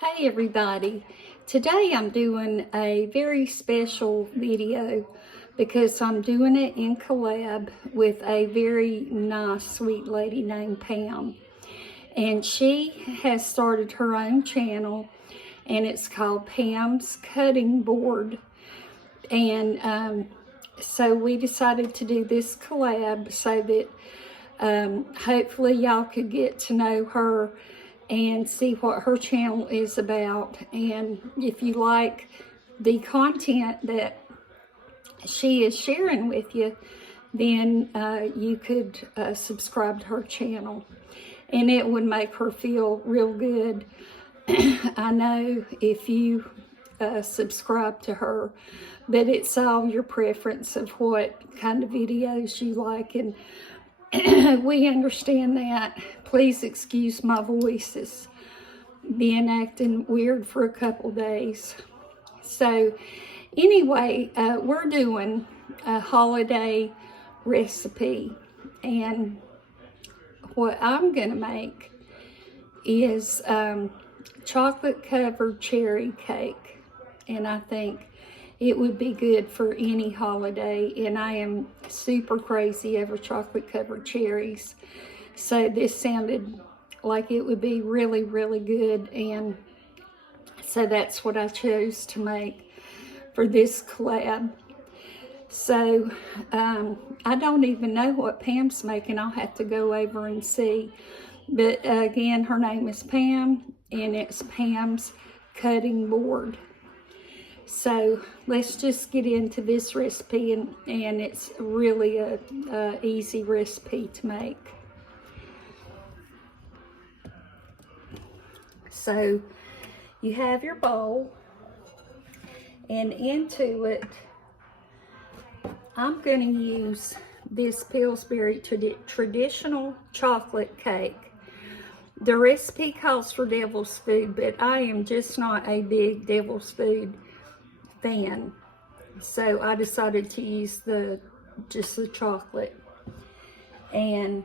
Hey everybody, today I'm doing a very special video because I'm doing it in collab with a very nice sweet lady named Pam, and she has started her own channel and it's called Pam's Cutting Board. And so we decided to do this collab so that hopefully y'all could get to know her and see what her channel is about. And if you like the content that she is sharing with you, then you could subscribe to her channel, and it would make her feel real good. I know if you subscribe to her, but it's all your preference of what kind of videos you like, and we understand that. Please excuse my voice. It's been acting weird for a couple days. So anyway, we're doing a holiday recipe, and what I'm gonna make is chocolate covered cherry cake, and I think it would be good for any holiday, and I am super crazy over chocolate covered cherries. So this sounded like it would be really, really good, and so that's what I chose to make for this collab. So I don't even know what Pam's making. I'll have to go over and see. But again, her name is Pam, and it's Pam's Cutting Board. So let's just get into this recipe, and it's really a easy recipe to make. So you have your bowl, and into it I'm going to use this Pillsbury traditional chocolate cake. The recipe calls for devil's food, but I am just not a big devil's food fan, so I decided to use just the chocolate. And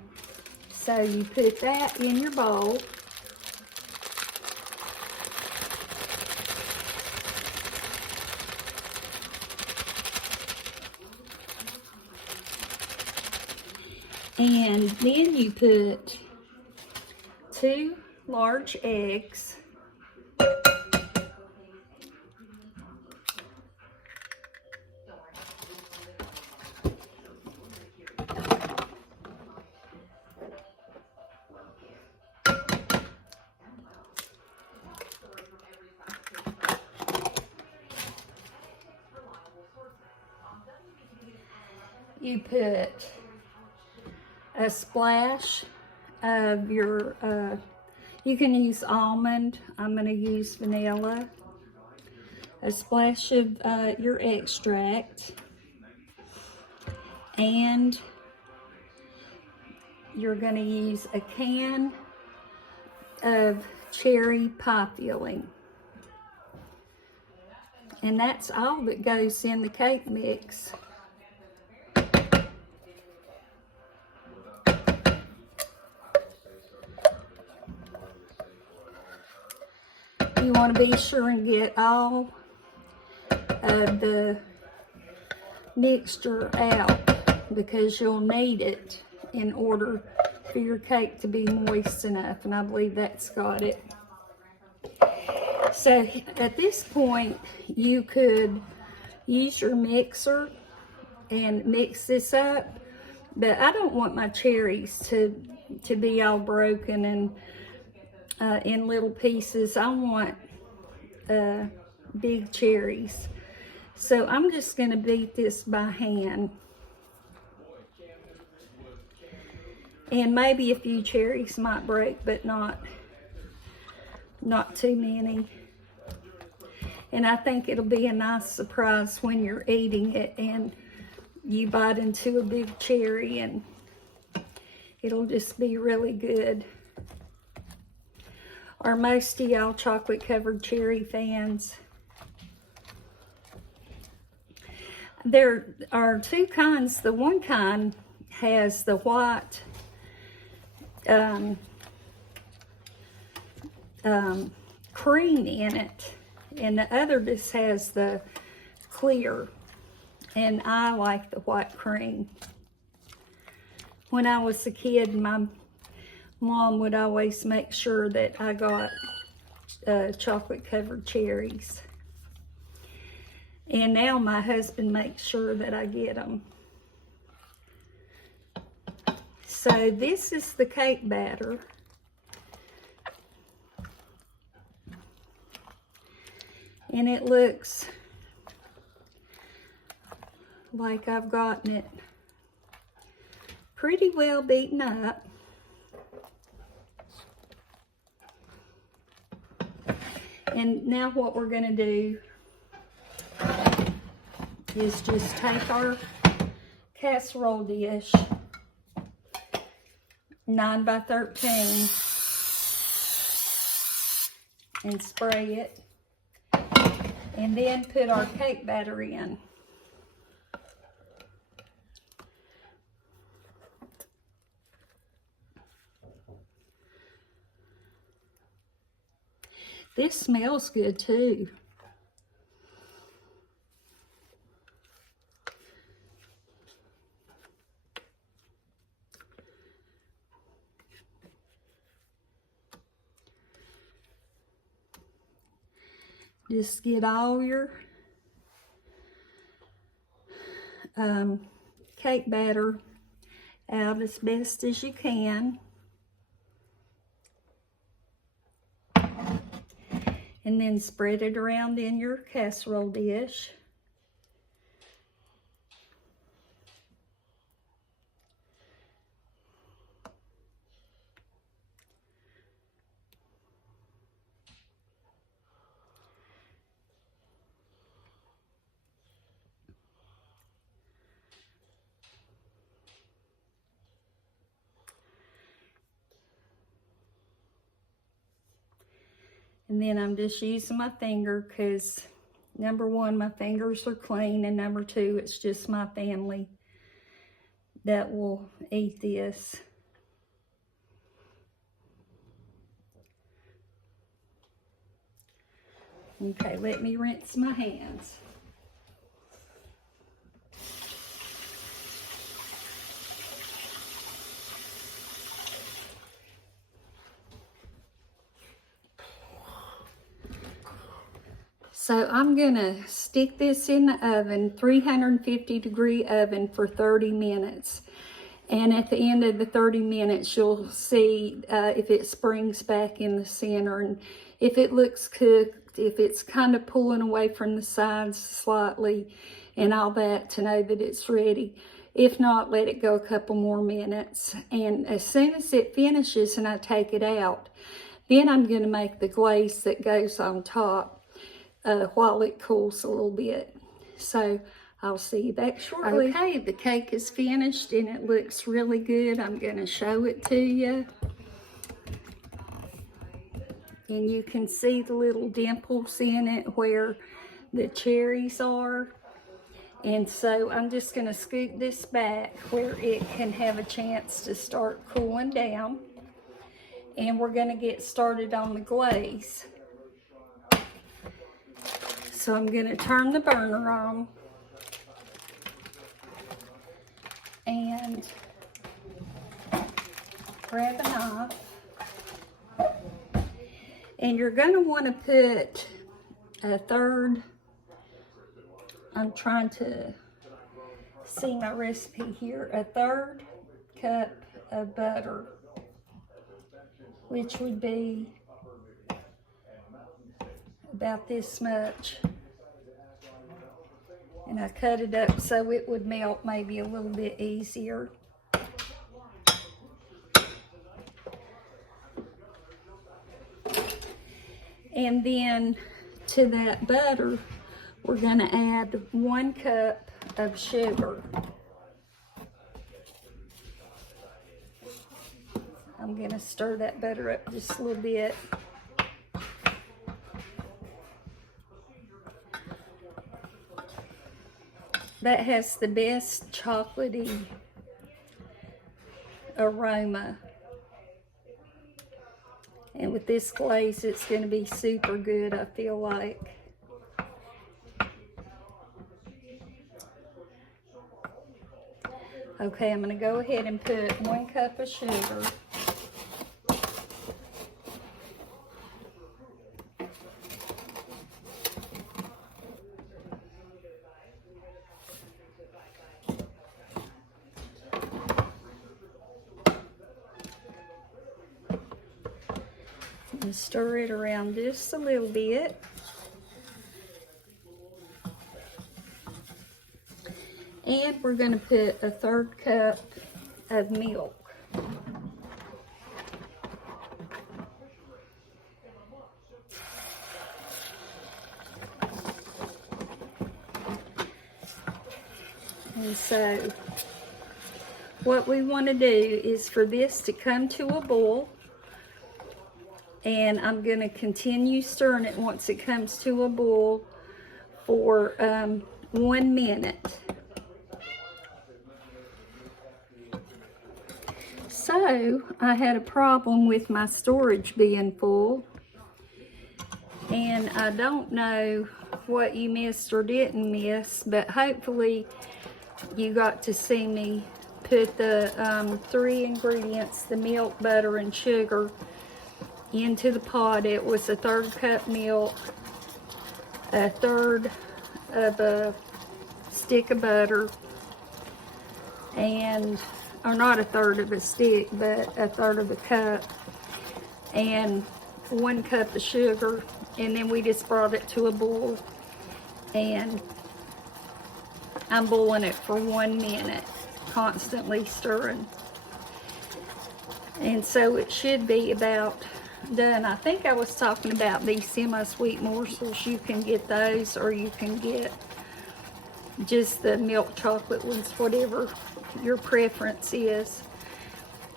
so you put that in your bowl, and then you put 2 large eggs, you put a splash of your, you can use almond, I'm going to use vanilla, a splash of your extract, and you're going to use a can of cherry pie filling. And that's all that goes in the cake mix. You want to be sure and get all of the mixture out, because you'll need it in order for your cake to be moist enough, and I believe that's got it. So at this point you could use your mixer and mix this up, but I don't want my cherries to be all broken and in little pieces. I want big cherries. So I'm just going to beat this by hand. And maybe a few cherries might break, but not too many. And I think it'll be a nice surprise when you're eating it and you bite into a big cherry, and it'll just be really good. Are most of y'all chocolate covered cherry fans? There are 2 kinds. The one kind has the white cream in it, and the other just has the clear, and I like the white cream. When I was a kid, my mom would always make sure that I got chocolate covered cherries, and now my husband makes sure that I get them. So this is the cake batter. And it looks like I've gotten it pretty well beaten up. And now what we're going to do is just take our casserole dish, 9 by 13, and spray it. And then put our cake batter in. This smells good too. Just get all your cake batter out as best as you can. And then spread it around in your casserole dish. And then I'm just using my finger because, number one, my fingers are clean, and number two, it's just my family that will eat this. Okay, let me rinse my hands. So I'm gonna stick this in the oven, 350-degree oven, for 30 minutes. And at the end of the 30 minutes, you'll see if it springs back in the center, and if it looks cooked, if it's kind of pulling away from the sides slightly and all that, to know that it's ready. If not, let it go a couple more minutes. And as soon as it finishes and I take it out, then I'm gonna make the glaze that goes on top while it cools a little bit. So I'll see you back shortly. Okay, the cake is finished and it looks really good. I'm gonna show it to you. And you can see the little dimples in it where the cherries are. And so I'm just gonna scoot this back where it can have a chance to start cooling down. And we're gonna get started on the glaze. So I'm going to turn the burner on and grab a knife. And you're going to want to put a third, I'm trying to see my recipe here, a third cup of butter, which would be about this much. And I cut it up so it would melt maybe a little bit easier. And then to that butter, we're going to add 1 cup of sugar. I'm going to stir that butter up just a little bit. That has the best chocolatey aroma. And with with this glaze, it's going to be super good, I feel like. Okay, I'm going to go ahead and put 1 cup of sugar. And stir it around just a little bit. And we're going to put a 1/3 cup of milk. And so what we want to do is for this to come to a boil. And I'm going to continue stirring it once it comes to a boil for 1 minute. So I had a problem with my storage being full, and I don't know what you missed or didn't miss, but hopefully you got to see me put the 3 ingredients, the milk, butter, and sugar, into the pot. It was a 1/3 cup milk, a 1/3 of a stick of butter, and, or not a 1/3 of a stick, but a 1/3 of a cup, and 1 cup of sugar, and then we just brought it to a boil, and I'm boiling it for 1 minute, constantly stirring. And so it should be about done. I think I was talking about these semi-sweet morsels. You can get those, or you can get just the milk chocolate ones, whatever your preference is.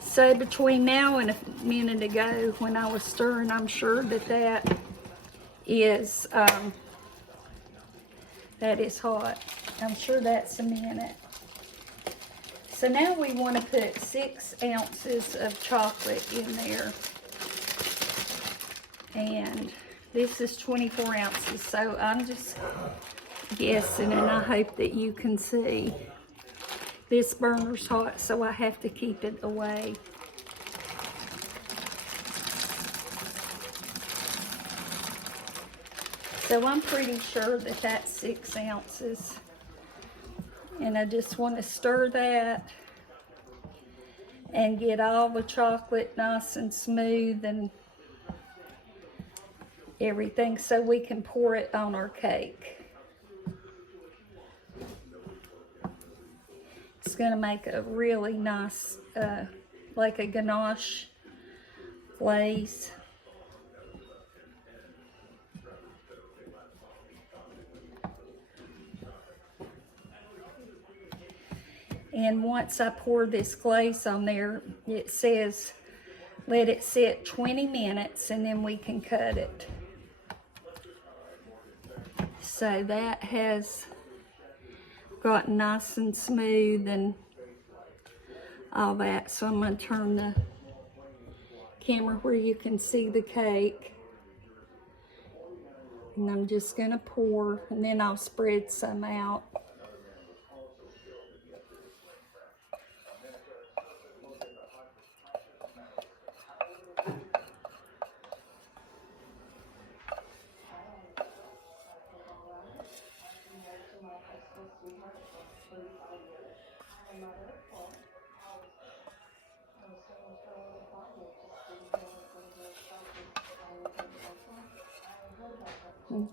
So between now and a minute ago when I was stirring, I'm sure that is hot. I'm sure that's a minute. So now we want to put 6 ounces of chocolate in there. And this is 24 ounces, so I'm just guessing, and I hope that you can see. This burner's hot, so I have to keep it away. So I'm pretty sure that that's 6 ounces. And I just want to stir that and get all the chocolate nice and smooth and everything, so we can pour it on our cake. It's going to make a really nice, like a ganache glaze. And once I pour this glaze on there, it says let it sit 20 minutes and then we can cut it. So that has gotten nice and smooth and all that. So I'm going to turn the camera where you can see the cake. And I'm just going to pour, and then I'll spread some out.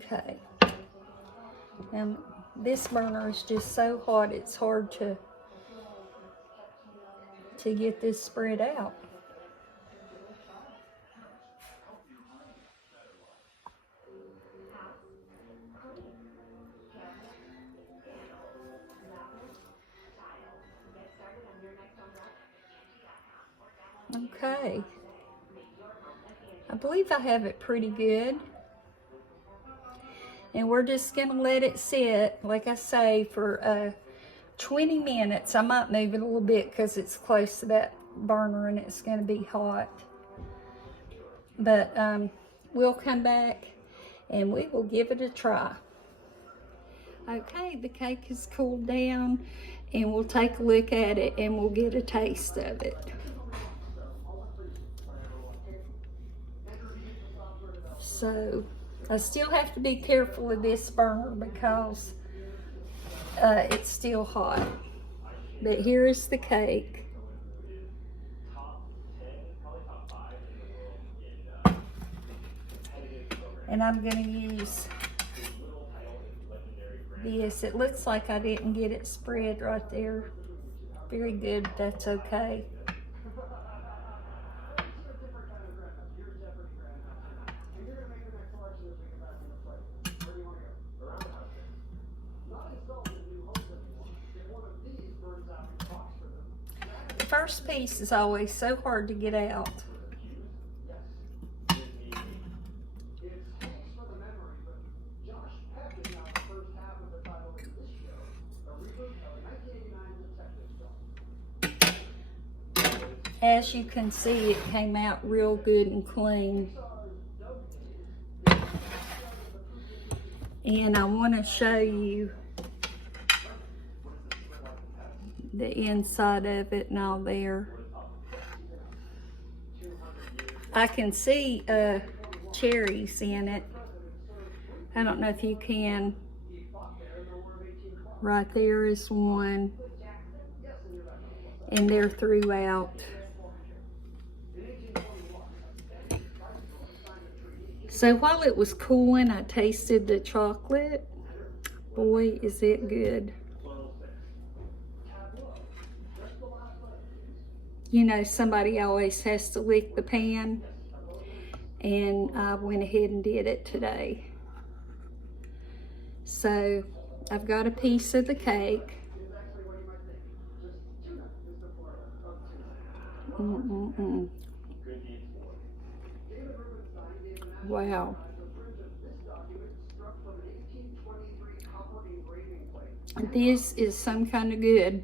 Okay. Now this burner is just so hot, it's hard to get this spread out. Okay. I believe I have it pretty good. And we're just going to let it sit, like I say, for 20 minutes. I might move it a little bit because it's close to that burner and it's going to be hot. But we'll come back and we will give it a try. Okay, the cake has cooled down, and we'll take a look at it and we'll get a taste of it. So I still have to be careful of this burner because it's still hot. But here is the cake. And I'm going to use this. It looks like I didn't get it spread right there. Very good, that's okay. The first piece is always so hard to get out. As you can see, it came out real good and clean. And I want to show you the inside of it and all there. I can see cherries in it. I don't know if you can. Right there is one. And they're throughout. So while it was cooling, I tasted the chocolate. Boy, is it good. You know, somebody always has to lick the pan, and I went ahead and did it today. So I've got a piece of the cake. Wow. This is some kind of good.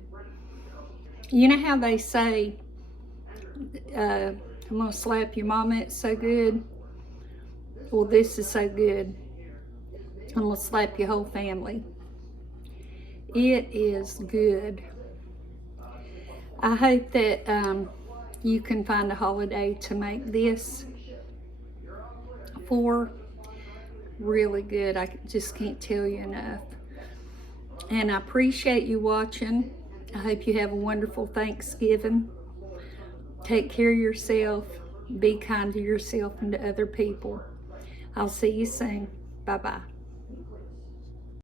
You know how they say, I'm gonna slap your mama, it's so good? Well, this is so good. I'm gonna slap your whole family. It is good. I hope that you can find a holiday to make this for. Really good. I just can't tell you enough. And I appreciate you watching. I hope you have a wonderful Thanksgiving. Take care of yourself. Be kind to yourself and to other people. I'll see you soon. Bye-bye.